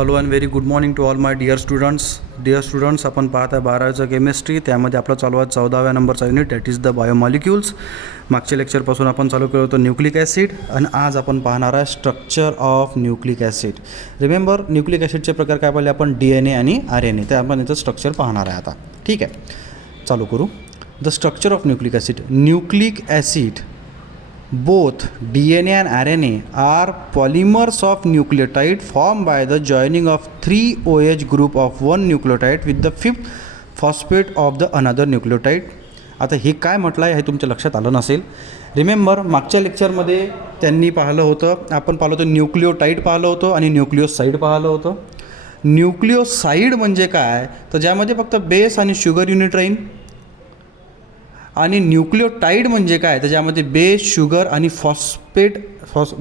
Hello and very good morning to all my dear students. आपण पाहत आहे 12वीचं chemistry. त्यामध्ये आपलं चालू आहे 14व्या नंबरचा unit, that is the biomolecules. मागच्या लेक्चरपासून आपण चालू केलं होतं न्यूक्लिक ॲसिड, आणि आज आपण पाहणार आहे structure of nucleic acid. Remember, nucleic ॲसिडचे प्रकार काय पाहिले आपण? DNA आणि RNA. ते आपण याचं स्ट्रक्चर पाहणार आहे आता. ठीक आहे, चालू करू. The structure of nucleic acid. Nucleic acid both DNA and RNA are polymers of nucleotide formed by the joining of 3 OH group of one nucleotide with the 5th phosphate of the another nucleotide. आता हे काय म्हटलं आहे हे तुमच्या लक्षात आलं नसेल. रिमेंबर, मागच्या लेक्चरमध्ये त्यांनी पाहिलं होतं, आपण पाहिलं होतं न्यूक्लिओटाईड पाहिलं होतं आणि न्यूक्लिओसाईड पाहिलं होतं. न्यूक्लिओसाईड म्हणजे काय, तर ज्यामध्ये फक्त बेस आणि शुगर युनिट राहील. आणि न्यूक्लिओटाईड म्हणजे काय, त्याच्यामध्ये बेस, शुगर आणि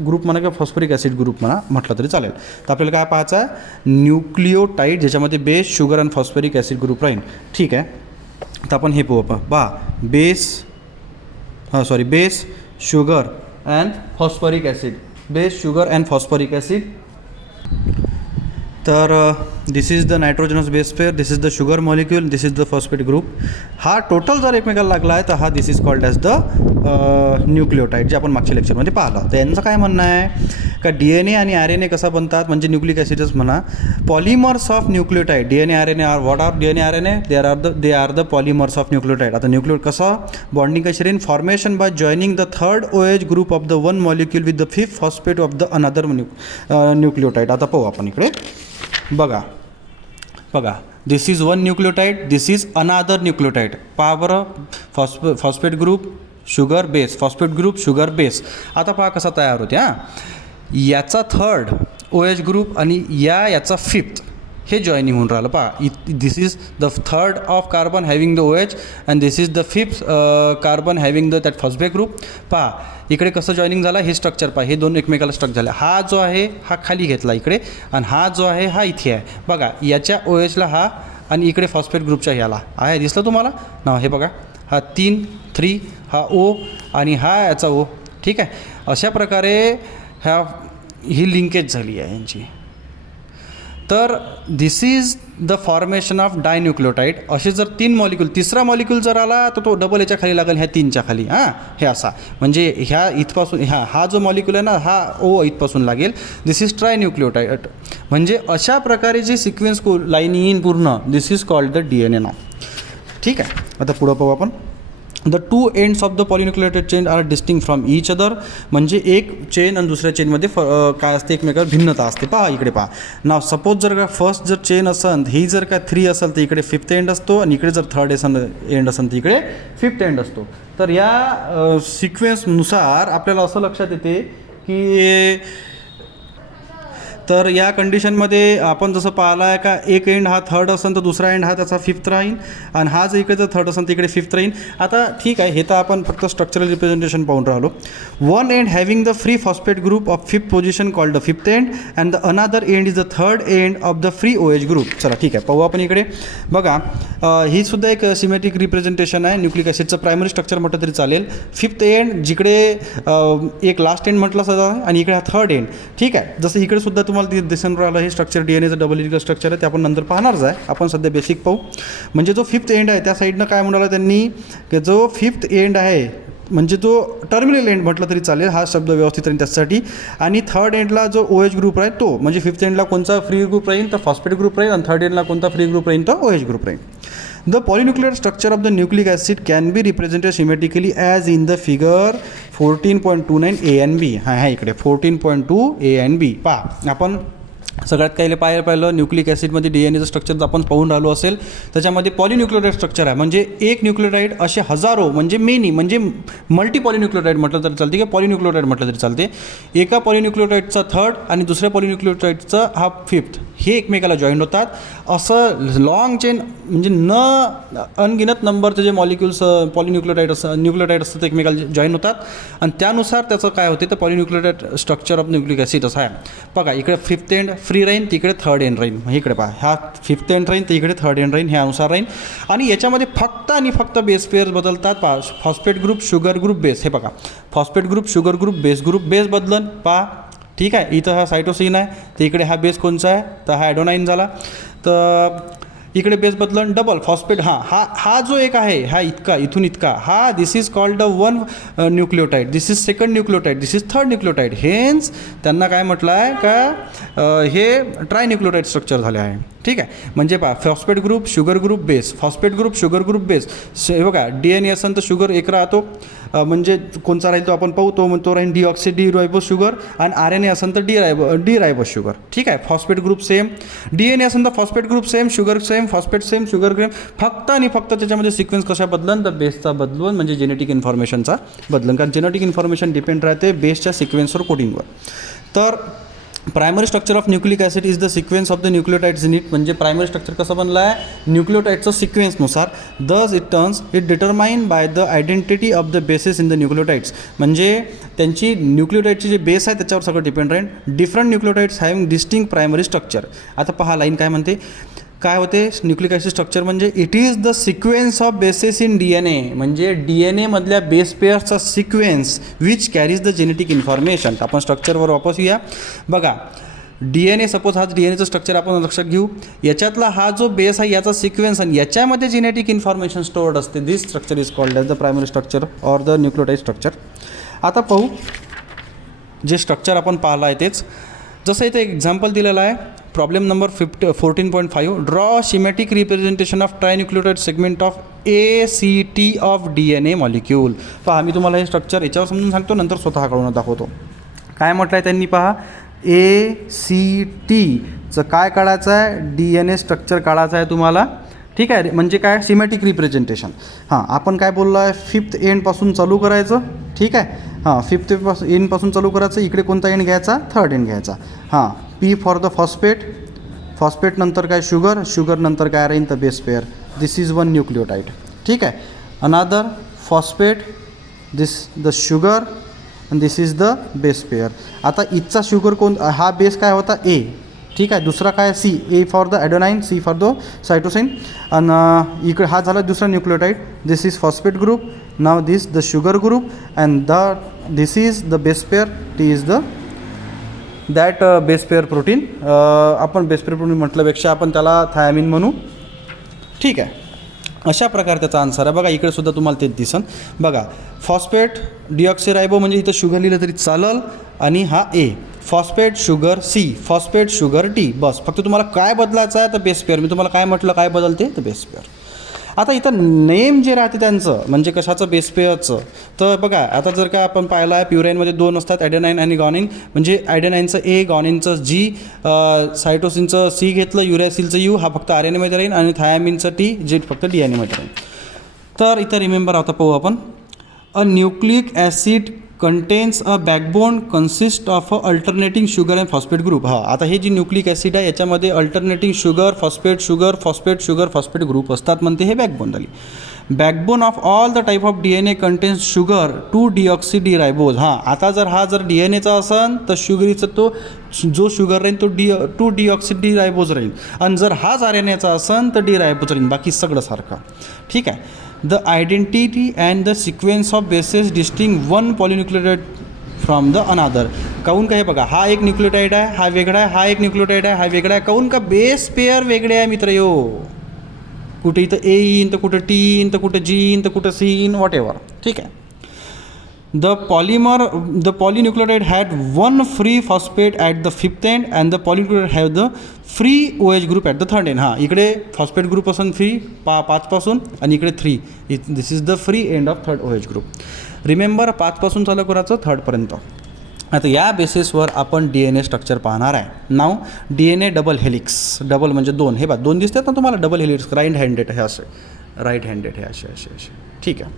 ग्रुप म्हणा किंवा फॉस्फरिक ॲसिड ग्रुप म्हणा म्हटलं तरी चालेल. तर आपल्याला काय पाहायचं आहे? न्यूक्लिओटाईड ज्याच्यामध्ये बेस, शुगर आणि फॉस्फरिक ॲसिड ग्रुप राहील. ठीक आहे, तर आपण हे पाहू. Base, sugar and phosphoric acid. Base, sugar and phosphoric acid. तर this is the nitrogenous base pair, this is the sugar molecule, this is the phosphate group. हा टोटल जर एकमेकाला लागला आहे तर हा this is called as the nucleotide, जे आपण मागच्या लेक्चरमध्ये पाहिलं. तर यांचं काय म्हणणं आहे का DNA आणि RNA कसा बनतात, म्हणजे न्यूक्लिक ॲसिडच म्हणा. Polymers of nucleotide. DNA RNA are what are DNA RNA? They are the polymers of nucleotide. आता न्यूक्लिओटाईड कसा बॉन्डिंग कशी राहील? Formation by joining the 3rd OH group of the one molecule with the 5th phosphate of the another nucleotide. आता पाहू आपण इकडे. बघा, this is one nucleotide, this is another nucleotide. पहा बरं, phosphate group, sugar base, phosphate group, sugar base. आता पहा कसा तयार होते. याचा 3rd OH ग्रुप आणि याचा 5th हे जॉईनिंग होऊन राहिलं. पहा, this is the 3rd of carbon having the OH and this is the 5th carbon having the that phosphate group. पहा इकडे कसं जॉईनिंग झालं, हे स्ट्रक्चर पहा, हे दोन एकमेकाला स्ट्रक झाले. हा जो आहे हा खाली घेतला इकडे, आणि हा जो आहे हा इथे आहे. बघा, याच्या OHला हा आणि इकडे फॉस्फेट ग्रुपच्या ह्याला आहे. दिसलं तुम्हाला ना? हे बघा, हा 3 हा O आणि हा याचा O. ठीक आहे, अशा प्रकारे ही लिंकेज झाली आहे यांची. तर this is the formation of डायन्यूक्लिओटाईड. असे जर 3 मॉलिक्यूल, तिसरा मॉलिक्यूल जर आला तर तो डबल याच्या खाली लागेल, ह्या 3च्या खाली. हे असा, म्हणजे ह्या इथपासून हा जो मॉलिक्यूल आहे ना, हा O इथपासून लागेल. This is trinucleotide. म्हणजे अशा प्रकारे जी सिक्वेन्स लाईन येईन पूर्ण, this is called the DNA नाव. ठीक आहे, आता पुढं पाहू आपण. The 2 ends of the polynucleotide chain are distinct from each other. म्हणजे एक चेन आणि दुसऱ्या चेनमध्ये काय असते, एकमेकावर भिन्नता असते. पहा इकडे पहा नाव. सपोज जर का फर्स्ट जर चेन असेल, ही जर का 3 असेल तर इकडे 5th एंड असतो, आणि इकडे जर 3rd एंड असेल तर इकडे 5th एंड असतो. तर या सिक्वेन्सनुसार आपल्याला असं लक्षात येते की, तर या कंडिशनमध्ये आपण जसं पाहिलं आहे का, एक एंड हा 3rd असेल तर दुसरा एंड हा त्याचा 5th राहील, आणि हा जर इकडे जर 3rd असेल तर इकडे 5th राहील. आता ठीक आहे, हे तर आपण फक्त स्ट्रक्चरल रिप्रेझेंटेशन पाहून राहिलो. One end having the free phosphate group of 5th position called the 5th end, and the another end is the 3rd end of the free OH group. चला ठीक आहे, पाहू आपण इकडे. बघा, ही सुद्धा एक सिमेट्रिक रिप्रेझेंटेशन आहे. न्यूक्लिक ॲसिडचं प्रायमरी स्ट्रक्चर म्हटलं तरी चालेल. 5th एंड जिकडे एक लास्ट एंड म्हटलं सध्या, आणि इकडे हा 3rd एंड. ठीक आहे, जसं इकडे सुद्धा तुम्हाला दिसून राहिलं हे स्ट्रक्चर DNAचं डबल हेलिकल स्ट्रक्चर आहे. ते आपण नंतर पाहणारच आहे. आपण सध्या बेसिक पाहू. म्हणजे जो 5th एंड आहे त्या साईडनं काय म्हणाला त्यांनी, की जो 5th एंड आहे म्हणजे जो टर्मिनल एंड म्हटलं तरी चालेल, हा शब्द व्यवस्थित राहील त्यासाठी. आणि 3rd एंडला जो OH ग्रुप राहील तो, म्हणजे 5th एंडला कोणता फ्री ग्रुप राहील तर फॉस्फेट ग्रुप राहील, आणि 3rd एंडला कोणता फ्री ग्रुप राहील तर OH ग्रुप राहील. The polynuclear structure of the nucleic acid can be represented symmetrically as in the figure 14.29 A and B. हा इकडे 14.2 A and B. पहा, आपण सगळ्यात काही पाहिलं न्यूक्लिक ॲसिडमध्ये DNAचं स्ट्रक्चर आपण पाहून राहिलो असेल. त्याच्यामध्ये पॉलिन्यूक्लियोटाईड स्ट्रक्चर आहे, म्हणजे एक न्यूक्लियोटाईड असे हजारो, म्हणजे मेनी, म्हणजे मल्टी पॉलिन्यूक्लियोटाईड म्हटलं तरी चालते किंवा पॉलिन्यूक्लियोटाईड म्हटलं तरी चालते. एका पॉलिन्यूक्लियोटाईडचा 3rd आणि दुसऱ्या पॉलिन्यूक्लियोटाईडचा हा 5th हे एकमेकाला जॉईंट होतात. असं लॉंग चेन, म्हणजे अनगिनत नंबरचे जे मॉलिक्युल्स न्यूक्लियोटाईड असतात एकमेकाला जॉईन होतात, आणि त्यानुसार त्याचं काय होते तर पॉलिन्यूक्लियोटाईड स्ट्रक्चर ऑफ न्यूक्लिक ॲसिड असं आहे. बघा, इकडे 5th एंड फ्री राहीन, तिकडे 3rd एंड राहीन. इकडे पहा, हा 5th एंड राहीन तर इकडे 3rd एंड राहीन, ह्यानुसार राहीन. आणि याच्यामध्ये फक्त आणि फक्त बेस पेअर्स बदलतात. पहा, phosphate group, sugar group, base. हे बघा, phosphate group, sugar group, base बदलन. पहा ठीक आहे. इथं हा सायटोसिन आहे, तर इकडे हा बेस कोणचा आहे, तर हा ॲडोनाईन झाला. तर इकडे बेस बदलून डबल फॉस्फेट. हा जो एक आहे, हा इतका इथून इतका, हा this is called the one nucleotide, this is second nucleotide, this is third nucleotide. Hence त्यांना काय म्हटलं आहे का हे ट्राय न्यूक्लिओटाईड स्ट्रक्चर झाले आहे. ठीक आहे. म्हणजे पहा, phosphate group, sugar group, base, phosphate group, sugar group, base. हे बघा, DNA असेल तर शुगर एक राहतो, म्हणजे कोणचा राहील तो आपण पाहू, तो राहील डिऑक्सी डी रायबोस शुगर, आणि RNA असेल तर डी रायबोस शुगर. ठीक आहे. फॉस्फेट ग्रुप सेम, DNA असेल तर phosphate group same, sugar same, phosphate same, sugar same. फक्त आणि फक्त त्याच्यामध्ये सिक्वेन्स कशा बदलन, तर बेसचा बदलून, म्हणजे जेनेटिक इन्फॉर्मेशनचा बदलून, कारण जेनेटिक इन्फॉर्मेशन डिपेंड राहते बेसच्या सिक्वेन्सवर, कोडिंगवर. तर primary structure of nucleic acid is the sequence of the nucleotides in it. म्हणजे प्रायमरी स्ट्रक्चर कसं बनलं आहे, न्यूक्लियोटाइडचं सिक्वेन्सनुसार. Thus it determine by the identity of the bases in the nucleotides. म्हणजे त्यांची न्यूक्लियोटाइडची जे बेस आहे त्याच्यावर सगळं डिपेंड राहील. Different nucleotides having distinct primary structure. आता पहा लाईन काय म्हणते, काय होते न्यूक्लिक ॲसिड स्ट्रक्चर म्हणजे it is the sequence of bases in DNA. म्हणजे DNA मधल्या बेस पेअर्सचा sequence which carries the genetic information. आपण स्ट्रक्चरवर वापस येऊया. बघा, DNA सपोज हा DNAचं स्ट्रक्चर आपण लक्षात घेऊ. याच्यातला हा जो बेस आहे याचा सिक्वेन्स, आणि याच्यामध्ये जेनेटिक इन्फॉर्मेशन स्टोअर्ड असते. This structure is called as the primary structure or the nucleotide structure. आता पाहू जे स्ट्रक्चर आपण पाहिलं आहे तेच. जसं इथे एक एक्झाम्पल दिलेलं आहे, problem number 14.5. Draw schematic representation of trinucleotide segment of ACT of DNA molecule. पहा, मी तुम्हाला हे स्ट्रक्चर याच्यावर समजून सांगतो, नंतर स्वतः कळून दाखवतो. काय म्हटलं आहे त्यांनी, पहा, ACTचं काय काढायचं आहे, DNA स्ट्रक्चर काढायचं आहे तुम्हाला. ठीक आहे. म्हणजे काय, सिमॅटिक रिप्रेझेंटेशन. आपण काय बोललो आहे, फिफ्थ एंडपासून चालू करायचं. ठीक आहे. फिफ्थ एंडपासून चालू करायचं. इकडे कोणता एंड घ्यायचा, थर्ड एंड घ्यायचा. P फॉर द फॉस्फेट नंतर काय शुगर नंतर काय राहील तर base pair. This is one nucleotide. ठीक आहे. अनादर फॉस्फेट, दिस द शुगर, आणि दिस इज द बेस पेअर. आता इथचा शुगर हा बेस काय होता, A. ठीक आहे. दुसरा काय, C. A for the adenine, C for the cytosine. आणि इकडे हा झाला दुसरा nucleotide. This is phosphate group. नाव this the sugar group, and this is the base pair. T is the that base pair protein. आपण base pair protein म्हटल्यापेक्षा आपण त्याला थायमिन म्हणू. ठीक आहे. अशा प्रकारे त्याचा आन्सर आहे. बघा, इकडे सुद्धा तुम्हाला तेच दिसन. बघा, फॉस्फेट डिऑक्सिरायबो म्हणजे इथं शुगर लिहिलं तरी चालल, आणि हा A. Phosphate sugar C, phosphate sugar D. बस, फक्त तुम्हाला काय बदलायचं आहे तर बेस पेअर. मी तुम्हाला काय म्हटलं, काय बदलते तर बेस पेअर. आता इथं नेम जे राहते त्यांचं, म्हणजे कशाचं, बेस पेअरचं. तर बघा, आता जर का आपण पाहिलं आहे, प्युराईनमध्ये दोन असतात, ॲडेनाईन आणि गॉनिन. म्हणजे ॲडेनाईनचं A, गॉनिनचं G, सायटोसिनचं C घेतलं, युरॅसिलचं U, हा फक्त RNAमध्ये राहील, आणि थायमिनचं T जे फक्त DNAमध्ये राहील. तर इथं रिमेंबर आता पाहू आपण, a nucleic acid contains a backbone consist of a alternating sugar and phosphate group. आता हे जी न्यूक्लिक ॲसिड आहे याच्यामध्ये अल्टरनेटिंग शुगर, फॉस्फेट ग्रुप असतात, म्हणते हे बॅकबोन झाली. Backbone of all the type of DNA contains sugar 2-deoxy D-रायबोज. आता जर DNAचा असेल तर शुगरीचा तो जो शुगर राहील तो 2-deoxy D-रायबोज राहील, आणि जर हाच RNAचा असेल तर D-रायबोज राहील, बाकी सगळं सारखं. ठीक आहे. The identity and the sequence of bases distinguish one polynucleotide from the another. काहून का, हे बघा, हा एक न्यूक्लियोटाइड आहे, हा वेगळा आहे, हा एक न्यूक्लियोटाइड आहे, हा वेगळा आहे. काहून का, बेस पेअर वेगळे आहे मित्र. कुठे इथं A येईन तर कुठं T येईन तर कुठं G येईन तर कुठं C येईन, वॉट एव्हर. ठीक आहे. The polynucleotide had one free phosphate at the fifth end, and the polynucleotide have the free OH group at the third end. इकडे फॉस्फेट ग्रुप असून फ्री 5 पासून, आणि इकडे 3. This is the free end of third OH group. Remember, 5 पासून चालू करायचं 3rd पर्यंत. आता या बेसिसवर आपण DNA स्ट्रक्चर पाहणार आहे. नाव DNA डबल हेलिक्स. डबल म्हणजे 2. हे बघा, 2 दिसतात ना तुम्हाला, डबल हेलिक्स. राईट हँडेड हे असे, राईट हँडेड हे असे. ठीक आहे.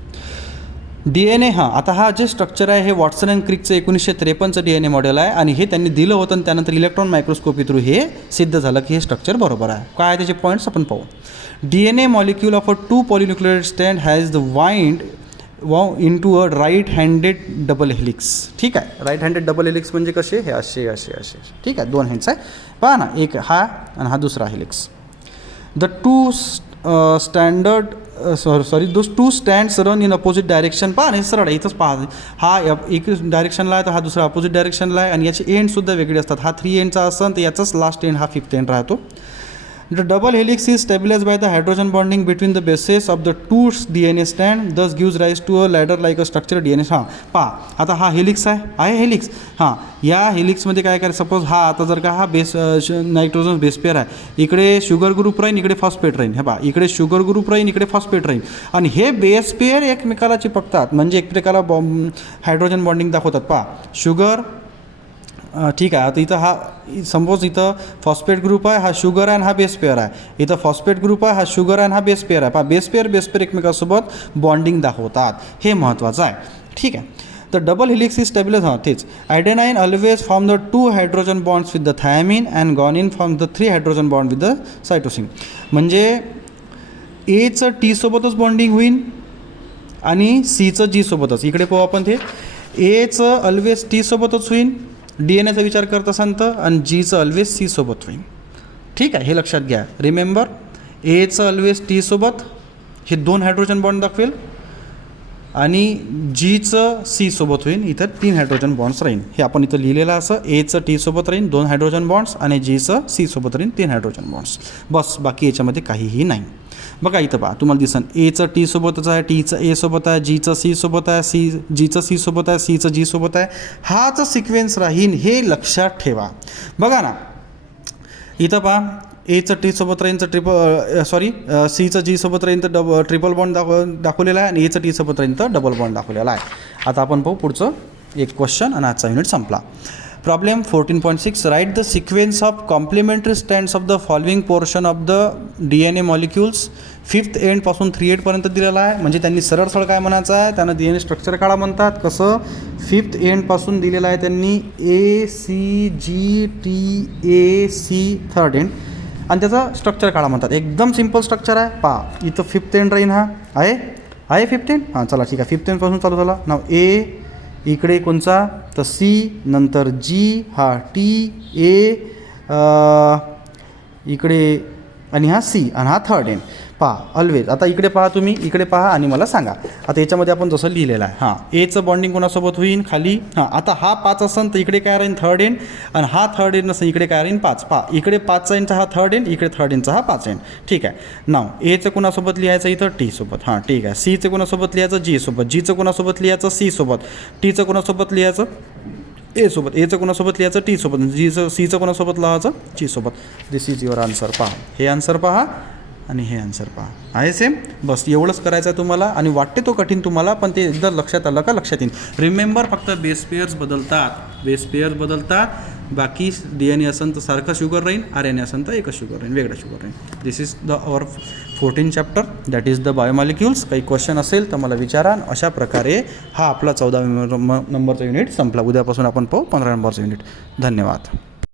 DNA, आता हा जे स्ट्रक्चर आहे हे वॉटसन अँड क्रिकचं 1953चं DNA मॉडेल आहे, आणि हे त्यांनी दिलं होतं, आणि त्यानंतर इलेक्ट्रॉन मायक्रोस्कोपी थ्रू हे सिद्ध झालं की हे स्ट्रक्चर बरोबर आहे. काय आहे त्याचे पॉईंट्स आपण पाहू. DNA molecule of a 2 polynucleotide stand has the wind into a right handed double helix. ठीक आहे. राईट हँडेड डबल हेलिक्स म्हणजे कसे, हे असे. ठीक आहे. 2 हँड्स आहे, पहा ना, एक हा आणि हा दुसरा helix. The two standard sorry those two stands run in opposite direction. पहा नाही सरळ आहे, इथंच पहा, हा एक डायरेक्शनला आहे तर हा दुसरा अपोजिट डायरेक्शनला आहे आणि याचे एंडसुद्धा वेगळे असतात. हा 3 एंडचा असेल तर याचाच लास्ट एंड हा 5th एंड राहतो. The double helix is stabilized by the hydrogen bonding between the bases of the two DNA strand, thus gives rise to a ladder like a structure DNA. हां पहा आता हा helix आहे helix. हां या हेलिक्समध्ये काय करायचं, सपोज हा आता जर का हा बेस नायट्रोजन बेस पेअर आहे, इकडे शुगर ग्रुप राहीन, इकडे फॉस्फेट राहीन. हे पहा इकडे शुगर ग्रुप राहीन, इकडे फॉस्फेट राहीन आणि हे बेस पेअर एकमेकाला चिपकतात म्हणजे एकमेकाला हायड्रोजन बॉन्डिंग दाखवतात. पहा शुगर ठीक आहे. आता इथं हा सपोज इथं फॉस्फेट ग्रुप आहे, हा शुगर आहे आणि हा बेस पेअर आहे. इथं फॉस्फेट ग्रुप आहे, हा शुगर आहे आणि हा बेस पेअर आहे. पहा बेस पेअर एकमेकांसोबत बॉन्डिंग दाखवतात, हे महत्त्वाचं आहे. ठीक आहे. तर डबल हेलिक्स इज स्टेबिलाइज. हां तेच adenine always form the 2 hydrogen bonds with the thymine and guanine form the 3 hydrogen bond with the cytosine. म्हणजे एचं टी सोबतच बॉन्डिंग होईल आणि सीचं जी सोबतच. इकडे पाहू आपण ते एचं ऑलवेज टी सोबतच होईल DNA विचार करत असाल तर, आणि जीचं ऑलवेज सी सोबत होईल. ठीक आहे, हे लक्षात घ्या. रिमेंबर एचं ऑलवेज टी सोबत हे 2 हायड्रोजन बॉन्ड दाखवेल आणि जीचं सी सोबत होईल, इथं 3 हायड्रोजन बॉन्ड्स राहील. हे आपण इथं लिहिलेलं असं एचं टी सोबत राहील 2 हायड्रोजन बॉन्ड्स आणि जीचं सी सोबत राहील 3 हायड्रोजन बॉन्ड्स. बस बाकी याच्यामध्ये काहीही नाही. बघा इथं पहा तुम्हाला दिसन एचं टी सोबतच आहे, टीचं ए सोबत आहे, जीचं सी सोबत आहे, जीचं सी सोबत आहे, सीचं जी सोबत आहे. हाच सिक्वेन्स राहील, हे लक्षात ठेवा. बघा ना इथं पहा एचं टी सोबत राहील तर सीचं जी सोबत राहील तर ट्रिपल बॉन्ड दाखवलेला आहे आणि एचं टी सोबत राहील तर डबल बॉन्ड दाखवलेला आहे. आता आपण पाहू पुढचं एक क्वेश्चन आणि आजचा युनिट संपला. Problem 14.6 write the sequence of complementary strands of the following portion of the DNA molecules. 5th end पासून 3 एंड पर्यंत दिलेला आहे. म्हणजे त्यांनी सरळ काय म्हणायचं आहे, त्यांना DNA स्ट्रक्चर काढा म्हणतात. कसं 5th एंड पासून दिलेलं आहे त्यांनी ACGTAC 3rd एंड आणि त्याचा स्ट्रक्चर काढा म्हणतात. एकदम सिम्पल स्ट्रक्चर आहे. पहा इथं 5th एंड राहीन, हा आहे 5th एंड. हां चला ठीक आहे, 5th एंड पासून चालू झाला. नाव ए, इकडे कोणचा तर सी, नंतर जी, हा टी, ए इकडे आणि हा सी आणि हा 3rd एंड. पहा ऑलवेज आता इकडे पहा, तुम्ही इकडे पहा आणि मला सांगा. आता याच्यामध्ये आपण जसं लिहिलेलं आहे, हां एचं बॉन्डिंग कोणासोबत होईल खाली. हां आता हा 5 असेल तर इकडे काय राहील 3rd एंड आणि हा 3rd एंड नसेल इकडे काय राहील 5. पहा इकडे 5चा एंडचा हा 3rd एंड, इकडे 3rd एंडचा हा 5 एंड. ठीक आहे. नाव एचं कोणासोबत लिहायचं इथं टी सोबत. हां ठीक आहे. सीचं कोणासोबत लिहायचं जी सोबत, जीचं कोणासोबत लिहायचं सी सोबत, टीचं कोणासोबत लिहायचं ए सोबत, एचं कोणासोबत लिहायचं टी सोबत, जीचं सीचं कोणासोबत लिहायचं जी सोबत. दिस इज युअर आन्सर. पहा हे आन्सर पहा आणि हे आन्सर पहा, आहे सेम. बस एवढंच करायचं आहे तुम्हाला आणि वाटते तो कठीण तुम्हाला, पण ते एकदा लक्षात आलं का लक्षात येईल. रिमेंबर फक्त बेस पेअर्स बदलतात, बाकी DNA असेल तर सारखं शुगर राहील, RNA असेल तर एकच शुगर राहील, वेगळं शुगर राहील. This is the our 14th chapter, that is the biomolecules. काही क्वेश्चन असेल तर मला विचारा. अशा प्रकारे हा आपला 14 नंबरचा युनिट संपला. उद्यापासून आपण पाहू 15 नंबरचा युनिट. धन्यवाद.